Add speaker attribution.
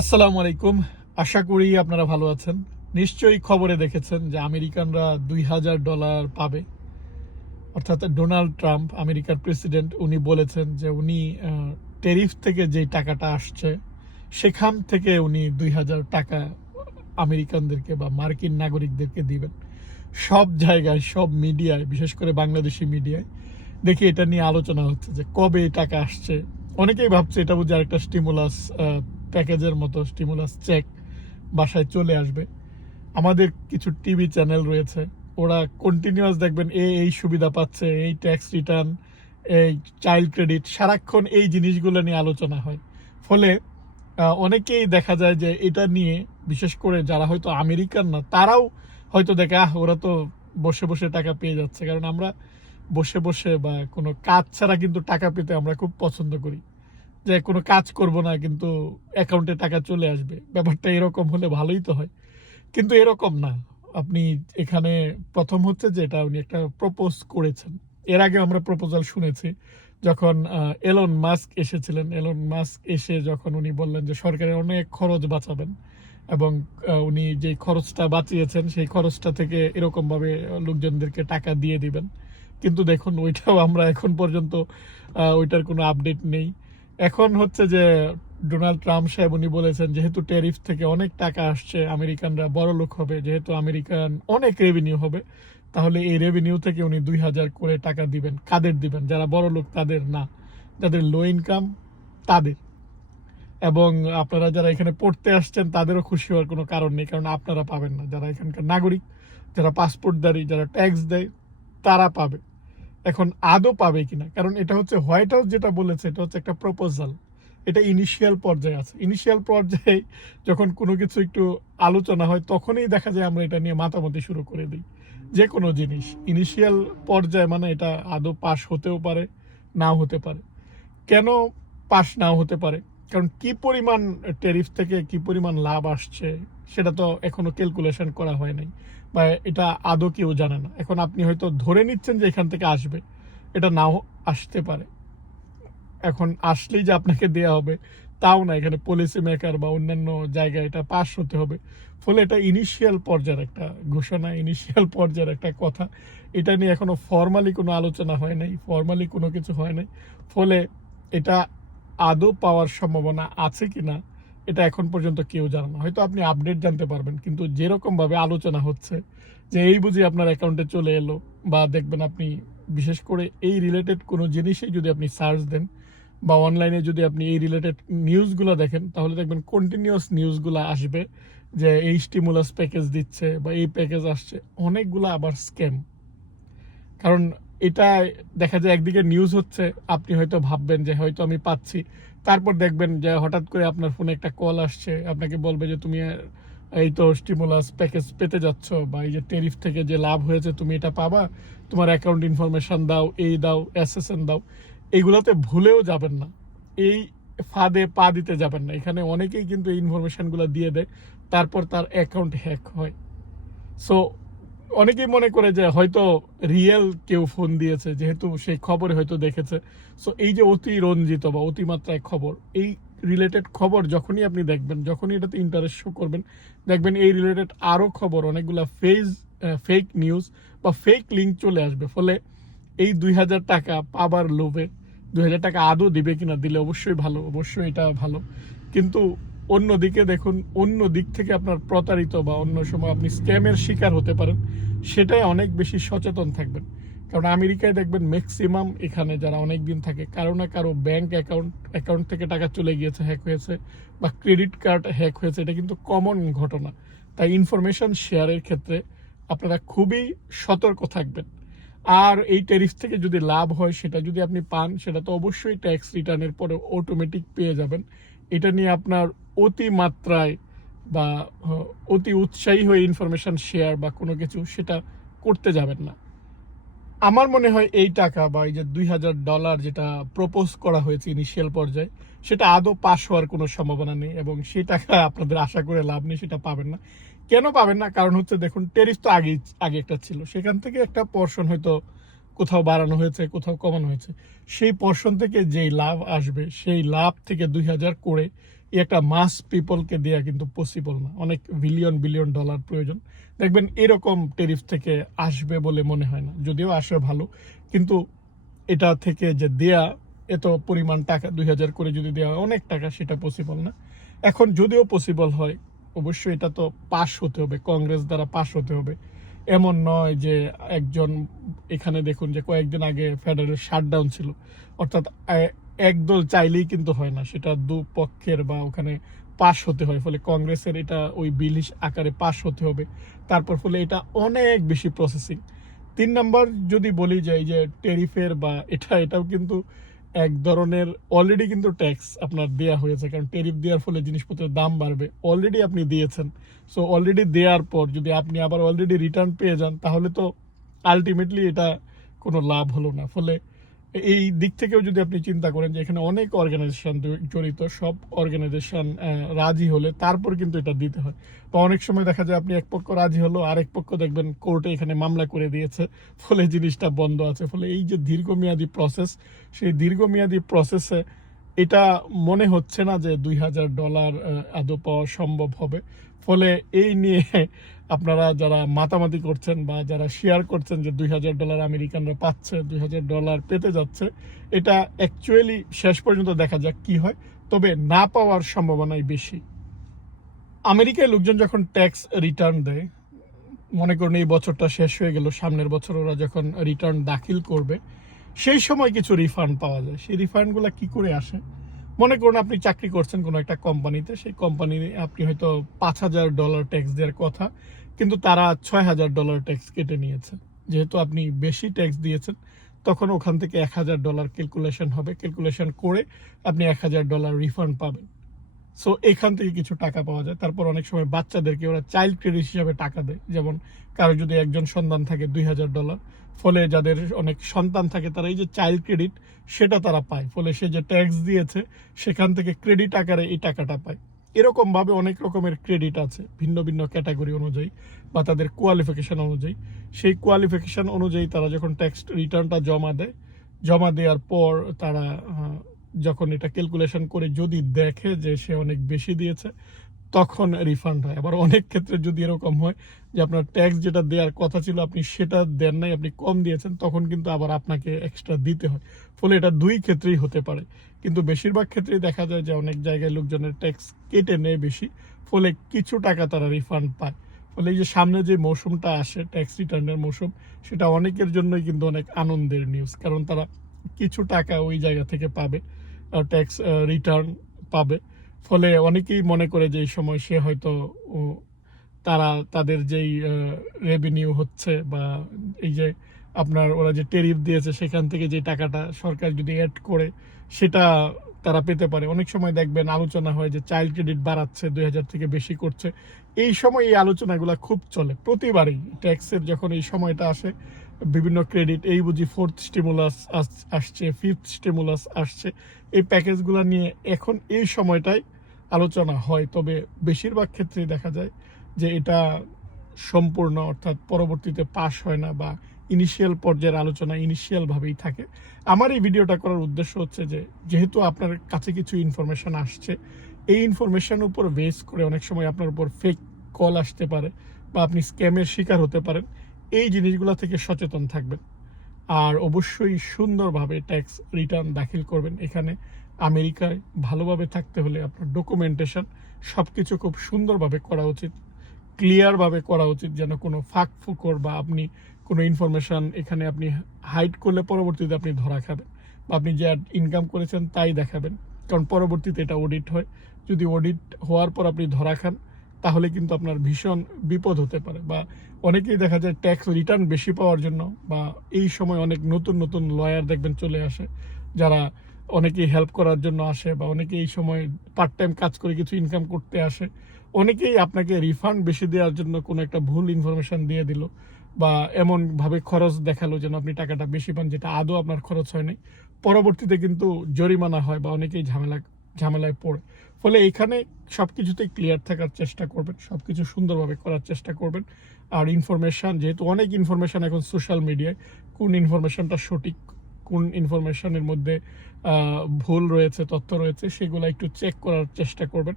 Speaker 1: আসসালামু আলাইকুম। আশা করি আপনারা ভালো আছেন। নিশ্চয়ই খবরে দেখেছেন যে আমেরিকানরা দুই হাজার ডলার পাবে। অর্থাৎ ডোনাল্ড ট্রাম্প, আমেরিকার প্রেসিডেন্ট, উনি বলেছেন যে উনি টেরিফ থেকে যে টাকাটা আসছে, সেখান থেকে উনি দুই হাজার টাকা আমেরিকানদেরকে বা মার্কিন নাগরিকদেরকে দিবেন। সব জায়গায়, সব মিডিয়ায়, বিশেষ করে বাংলাদেশি মিডিয়ায়, দেখি এটা নিয়ে আলোচনা হচ্ছে যে কবে টাকা আসছে। অনেকেই ভাবছে এটা বুঝে আরেকটা স্টিমুলাস প্যাকেজের মতো স্টিমুলাস চেক বাসায় চলে আসবে। আমাদের কিছু টিভি চ্যানেল রয়েছে। ওরা কন্টিনিউয়াস দেখবেন, এ এই সুবিধা পাচ্ছে, এই ট্যাক্স রিটার্ন এই চাইল্ড ক্রেডিট সারাক্ষণ এই জিনিসগুলো নিয়ে আলোচনা হয়। ফলে অনেকেই দেখা যায় যে এটা নিয়ে, বিশেষ করে যারা হয়তো আমেরিকান না, তারাও হয়তো দেখে, আহ, ওরা তো বসে বসে টাকা পেয়ে যাচ্ছে। কারণ আমরা বসে বসে বা কোনো কাজ ছাড়া কিন্তু টাকা পেতে আমরা খুব পছন্দ করি। যে কোনো কাজ করব না, কিন্তু অ্যাকাউন্টে টাকা চলে আসবে। ব্যাপারটা এরকম হলে ভালোই তো হয়। কিন্তু এরকম না। আপনি এখানে প্রথম হচ্ছে যে এটা উনি একটা প্রপোজ করেছেন। এর আগে আমরা প্রপোজাল শুনেছি, যখন এলন মাস্ক এসেছিলেন। এলন মাস্ক এসে যখন উনি বললেন যে সরকারের অনেক খরচ বাঁচাবেন এবং উনি যে খরচটা বাঁচিয়েছেন, সেই খরচটা থেকে এরকমভাবে লোকজনদেরকে টাকা দিয়ে দিবেন। কিন্তু দেখুন, ওইটাও আমরা এখন পর্যন্ত ওইটার কোনো আপডেট নেই। এখন হচ্ছে যে ডোনাল্ড ট্রাম্প সাহেব উনি বলেছেন, যেহেতু ট্যারিফ থেকে অনেক টাকা আসছে, আমেরিকানরা বড় লোক হবে, যেহেতু আমেরিকান অনেক রেভিনিউ হবে, তাহলে এই রেভিনিউ থেকে উনি দুই হাজার করে টাকা দিবেন, কাদের দিবেন? যারা বড় লোক তাদের না, যাদের লো ইনকাম তাদের। এবং আপনারা যারা এখানে পড়তে আসছেন, তাদেরও খুশি হওয়ার কোনো কারণ নেই, কারণ আপনারা পাবেন না। যারা এখানকার নাগরিক, যারা পাসপোর্টদারি যারা ট্যাক্স দেয়, তারা পাবে। এখন আদৌ পাবে কিনা? কারণ এটা হচ্ছে হোয়াইট হাউস যেটা বলেছে, এটা হচ্ছে একটা প্রপোজাল। এটা ইনিশিয়াল পর্যায়ে আছে। ইনিশিয়াল পর্যায়ে যখন কোনো কিছু একটু আলোচনা হয়, তখনই দেখা যায় আমরা এটা নিয়ে মাতামাতি শুরু করে দিই। যে কোনো জিনিস। ইনিশিয়াল পর্যায়ে মানে এটা আদৌ পাস হতেও পারে, নাও হতে পারে। কেন পাস নাও হতে পারে? কারণ কি পরিমাণ ট্যারিফ থেকে কি পরিমাণ লাভ আসছে, সেটা তো এখনও ক্যালকুলেশন করা হয় নাই। বা এটা আদৌ কেউ জানে না। এখন আপনি হয়তো ধরে নিচ্ছেন যে এখান থেকে আসবে। এটা নাও আসতে পারে। এখন আসলেই যে আপনাকে দেয়া হবে, তাও না। এখানে পলিসি মেকার বা অন্যান্য জায়গায় এটা পাস হতে হবে। ফলে এটা ইনিশিয়াল পর্যায়ের একটা ঘোষণা ইনিশিয়াল পর্যায়ের একটা কথা। এটা নিয়ে এখনও ফর্মালি কোনো আলোচনা হয় নাই ফর্মালি কোনো কিছু হয় নাই। ফলে এটা আদৌ পাওয়ার সম্ভাবনা আছে কিনা এটা এখন পর্যন্ত কেউ জানে না। হয়তো আপনি আপডেট জানতে পারবেন, কিন্তু যেরকম ভাবে আলোচনা হচ্ছে, যে এই বুঝি আপনার অ্যাকাউন্টে চলে এলো, বা দেখবেন আপনি বিশেষ করে এই রিলেটেড কোনো জিনিসেই যদি আপনি সার্চ দেন, বা অনলাইনে যদি আপনি এই রিলেটেড নিউজগুলো দেখেন, তাহলে দেখবেন কন্টিনিউয়াস নিউজগুলো আসবে, যে এই স্টিমুলাস প্যাকেজ দিচ্ছে, বা এই প্যাকেজ আসছে, অনেকগুলো আবার স্ক্যাম কারণ এটা দেখা যায় একদিকে নিউজ হচ্ছে, আপনি হয়তো ভাববেন যে হয়তো আমি পাচ্ছি। তারপর দেখবেন যে হঠাৎ করে আপনার ফোনে একটা কল আসছে, আপনাকে বলবে যে তুমি এই তো স্টিমুলাস প্যাকেজ পেতে যাচ্ছ বা এই যে টেরিফ থেকে যে লাভ হয়েছে তুমি এটা পাবা, তোমার অ্যাকাউন্ট ইনফরমেশন দাও, এই দাও এসএসএন দাও। এইগুলোতে ভুলেও যাবেন না। এই ফাঁদে পা দিতে যাবেন না। এখানে অনেকেই কিন্তু এই ইনফরমেশনগুলো দিয়ে দেয়, তারপর তার অ্যাকাউন্ট হ্যাক হয়। সো অনেকেই মনে করে যে হয়তো রিয়েল কেউ ফোন দিয়েছে, যেহেতু সেই খবরে হয়তো দেখেছে। সো এই যে অতি রঞ্জিত বা অতিমাত্রায় খবর, এই রিলেটেড খবর যখনই আপনি দেখবেন, যখনই এটাতে ইন্টারেস্ট শো করবেন, দেখবেন এই রিলেটেড আরও খবর, অনেকগুলা ফেজ ফেক নিউজ বা ফেক লিঙ্ক চলে আসবে। ফলে এই দুই হাজার টাকা পাবার লোভে, দুই হাজার টাকা আদৌ দিবে কিনা, দিলে অবশ্যই ভালো, অবশ্যই এটা ভালো। কিন্তু অন্যদিকে দেখুন, অন্য দিক থেকে আপনার প্রতারিত বা অন্য সময় আপনি স্ক্যামের শিকার হতে পারেন, সেটাই অনেক বেশি সচেতন থাকবেন। কারণ আমেরিকায় দেখবেন ম্যাক্সিমাম এখানে যারা অনেক দিন থাকে, কারও না কারও ব্যাংক অ্যাকাউন্ট অ্যাকাউন্ট থেকে টাকা চলে গিয়েছে হ্যাক হয়েছে, বা ক্রেডিট কার্ড হ্যাক হয়েছে, এটা কিন্তু কমন ঘটনা। তাই ইনফরমেশন শেয়ারের ক্ষেত্রে আপনারা খুবই সতর্ক থাকবেন। আর এই ট্যারিফ থেকে যদি লাভ হয়, সেটা যদি আপনি পান, সেটা তো অবশ্যই ট্যাক্স রিটার্নের পরে অটোমেটিক পেয়ে যাবেন। এটা নিয়ে আপনার অতি মাত্রায় বা অতি উৎসাহী হয়ে ইনফরমেশন শেয়ার বা কোনো কিছু সেটা করতে যাবেন না। আমার মনে হয় এই টাকা বা এই যে দুই হাজার ডলার যেটা প্রপোজ করা হয়েছে ইনিশিয়াল পর্যায়ে, সেটা আদৌ পাস হওয়ার কোনো সম্ভাবনা নেই এবং সেই টাকা আপনাদের আশা করে লাভ নেই, সেটা পাবেন না। কেন পাবেন না? কারণ হচ্ছে দেখুন টেরিস তো আগে আগে একটা ছিল। সেখান থেকে একটা পর্শন হয়তো কোথাও বাড়ানো হয়েছে, কোথাও কমানো হয়েছে। সেই পর্শন থেকে যেই লাভ আসবে, সেই লাভ থেকে দুই হাজার করে একটা মাস পিপলকে দেওয়া কিন্তু পসিবল না। অনেক বিলিয়ন বিলিয়ন ডলার প্রয়োজন। দেখবেন এরকম টেরিফ থেকে আসবে বলে মনে হয় না। যদিও আসে ভালো, কিন্তু এটা থেকে যে দেয়া, এত পরিমাণ টাকা, দুই হাজার করে যদি দেওয়া হয়, অনেক টাকা সেটা পসিবল না। এখন যদিও পসিবল হয়, অবশ্যই এটা তো পাশ হতে হবে কংগ্রেস দ্বারা পাশ হতে হবে। এমন নয় যে একজন, এখানে দেখুন যে কয়েকদিন আগে ফেডারেল শাটডাউন ছিল। অর্থাৎ একদল চাইলেই কিন্তু হয় না, সেটা দু পক্ষের বা ওখানে পাশ হতে হয়, ফলে কংগ্রেসের এটা ওই বিল আকারে পাশ হতে হবে, তারপর ফলে এটা অনেক বেশি প্রসেসিং তিন নাম্বার যদি বলি যে এই যে টেরিফের বা এটা, এটাও কিন্তু এক ধরনের অলরেডি কিন্তু ট্যাক্স আপনার দেয়া হয়েছে, কারণ টেরিফ দেওয়ার ফলে জিনিসপত্রের দাম বাড়বে অলরেডি আপনি দিয়েছেন। সো অলরেডি দেওয়ার পর যদি আপনি আবার অলরেডি রিটার্ন পেয়ে যান, তাহলে তো আলটিমেটলি এটা কোনো লাভ হলো না, ফলে এই দিক থেকেও যদি আপনি চিন্তা করেন যে এখানে অনেক অর্গানাইজেশন জড়িত, সব অর্গানাইজেশন রাজি হলে তারপর কিন্তু এটা দিতে হয়। বা অনেক সময় দেখা যায় আপনি এক পক্ষ রাজি হলো, আরেক পক্ষ দেখবেন কোর্টে এখানে মামলা করে দিয়েছে, ফলে জিনিসটা বন্ধ আছে। ফলে এই যে দীর্ঘমেয়াদী প্রসেস সেই দীর্ঘমেয়াদী প্রসেসে এটা মনে হচ্ছে না যে দুই হাজার ডলার আদৌ পাওয়া সম্ভব হবে। ফলে এই নিয়ে আপনারা যারা মাতামাতি করছেন বা যারা শেয়ার করছেন যে দুই হাজার ডলার আমেরিকানরা পাচ্ছে, দুই হাজার ডলার পেতে যাচ্ছে, এটা অ্যাকচুয়ালি শেষ পর্যন্ত দেখা যাক কি হয়। তবে না পাওয়ার সম্ভাবনাই বেশি। আমেরিকায় লোকজন যখন ট্যাক্স রিটার্ন দেয়, মনে করুন এই বছরটা শেষ হয়ে গেল, সামনের বছর ওরা যখন রিটার্ন দাখিল করবে সেই সময় কিছু রিফান্ড পাওয়া যায়। সেই রিফান্ডগুলো কি করে আসে? মনে করুন আপনি চাকরি করছেন কোনো একটা কোম্পানিতে, সেই কোম্পানি আপনি হয়তো পাঁচ হাজার ডলার ট্যাক্স দেওয়ার কথা, কিন্তু তারা ছয় হাজার ডলার ট্যাক্স কেটে নিয়েছে। যেহেতু আপনি বেশি ট্যাক্স দিয়েছেন, তখন ওখান থেকে এক হাজার ডলার ক্যালকুলেশন হবে। ক্যালকুলেশন করে আপনি এক হাজার ডলার রিফান্ড পাবেন। সো এখান থেকে কিছু টাকা পাওয়া যায়। তারপর অনেক সময় বাচ্চাদেরকে ওরা চাইল্ড ক্রেডিট হিসাবে টাকা দেয়। যেমন কারও যদি একজন সন্তান থাকে দুই হাজার ডলার ফলে যাদের অনেক সন্তান থাকে, তারা এই যে চাইল্ড ক্রেডিট সেটা তারা পায়। ফলে সে যে ট্যাক্স দিয়েছে, সেখান থেকে ক্রেডিট আকারে এই টাকাটা পায়। এরকম ভাবে অনেক রকমের ক্রেডিট আছে, ভিন্ন ভিন্ন ক্যাটাগরি অনুযায়ী বা তাদের কোয়ালিফিকেশন অনুযায়ী। সেই কোয়ালিফিকেশন অনুযায়ী তারা যখন ট্যাক্স রিটার্নটা জমা দেয়, জমা দেওয়ার পর তারা যখন এটা ক্যালকুলেশন করে যদি দেখে যে সে অনেক বেশি দিয়েছে তখন রিফান্ড হয়। আবার অনেক ক্ষেত্রে যদি এরকম হয় যে আপনার ট্যাক্স যেটা দেওয়ার কথা ছিল, আপনি সেটা দেন নাই, আপনি কম দিয়েছেন, তখন কিন্তু আবার আপনাকে এক্সট্রা দিতে হয়। ফলে এটা দুই ক্ষেত্রেই হতে পারে। কিন্তু বেশিরভাগ ক্ষেত্রেই দেখা যায় যে অনেক জায়গায় লোকজনের ট্যাক্স কেটে নেয় বেশি, ফলে কিছু টাকা তারা রিফান্ড পায়। ফলে এই যে সামনে যে মৌসুমটা আসে ট্যাক্স রিটার্নের মৌসুম, সেটা অনেকের জন্যই কিন্তু অনেক আনন্দের নিউজ কারণ তারা কিছু টাকা ওই জায়গা থেকে পাবে ট্যাক্স রিটার্ন পাবে। ফলে অনেকেই মনে করে যে এই সময় সে হয়তো তারা, তাদের যেই রেভিনিউ হচ্ছে বা এই যে আপনার ওরা যে টেরিফ দিয়েছে সেখান থেকে যে টাকাটা সরকার যদি অ্যাড করে, সেটা তারা পেতে পারে। অনেক সময় দেখবেন আলোচনা হয় যে চাইল্ড ক্রেডিট বাড়াচ্ছে, দুই হাজার থেকে বেশি করছে। এই সময় এই আলোচনাগুলো খুব চলে, প্রতিবারই। ট্যাক্সের যখন এই সময়টা আসে বিভিন্ন ক্রেডিট এই বুঝি ফোর্থ স্টিমুলাস আসছে ফিফথ স্টিমুলাস আসছে। এই প্যাকেজগুলো নিয়ে এখন এই সময়টাই আলোচনা হয়। তবে বেশিরভাগ ক্ষেত্রেই দেখা যায় যে এটা সম্পূর্ণ অর্থাৎ পরবর্তীতে পাশ হয় না বা ইনিশিয়াল পর্যায়ের আলোচনা ইনিশিয়ালভাবেই থাকে। আমার এই ভিডিওটা করার উদ্দেশ্য হচ্ছে যে, যেহেতু আপনার কাছে কিছু ইনফরমেশন আসছে, এই ইনফরমেশন উপর বেস করে অনেক সময় আপনার উপর ফেক কল আসতে পারে বা আপনি স্ক্যামের শিকার হতে পারেন। এই জিনিসগুলো থেকে সচেতন থাকবেন। আর অবশ্যই সুন্দরভাবে ট্যাক্স রিটার্ন দাখিল করবেন। এখানে আমেরিকায় ভালোভাবে থাকতে হলে আপনার ডকুমেন্টেশন সব কিছু খুব সুন্দরভাবে করা উচিত। ক্লিয়ারভাবে করা উচিত যেন কোনো ফাঁক ফুকর বা আপনি কোনো ইনফরমেশন এখানে আপনি হাইড করলে পরবর্তীতে আপনি ধরা খাবেন বা আপনি যা ইনকাম করেছেন তাই দেখাবেন। কারণ পরবর্তীতে এটা অডিট হয়। যদি অডিট হওয়ার পর আপনি ধরা খান তাহলে কিন্তু আপনার ভীষণ বিপদ হতে পারে বা অনেকেই দেখা যায় ট্যাক্স রিটার্ন বেশি পাওয়ার জন্য বা এই সময় অনেক নতুন নতুন লয়ার দেখবেন চলে আসে যারা অনেকেই হেল্প করার জন্য আসে বা অনেকে এই সময় পার্ট টাইম কাজ করে কিছু ইনকাম করতে আসে। অনেকেই আপনাকে রিফান্ড বেশি দেওয়ার জন্য কোনো একটা ভুল ইনফরমেশন দিয়ে দিল বা এমনভাবে খরচ দেখাল যেন আপনি টাকাটা বেশি পান যেটা আদৌ আপনার খরচ হয় নাই পরবর্তীতে কিন্তু জরিমানা হয় বা অনেকেই ঝামেলা ঝামেলায় পড়ে। ফলে এখানে সব কিছুতেই ক্লিয়ার থাকার চেষ্টা করবেন সব কিছু সুন্দরভাবে করার চেষ্টা করবেন। আর ইনফরমেশান যেহেতু অনেক ইনফরমেশান এখন সোশ্যাল মিডিয়ায় কোন ইনফরমেশানটা সঠিক, কোন ইনফরমেশানের মধ্যে ভুল রয়েছে, তথ্য রয়েছে, সেগুলো একটু চেক করার চেষ্টা করবেন।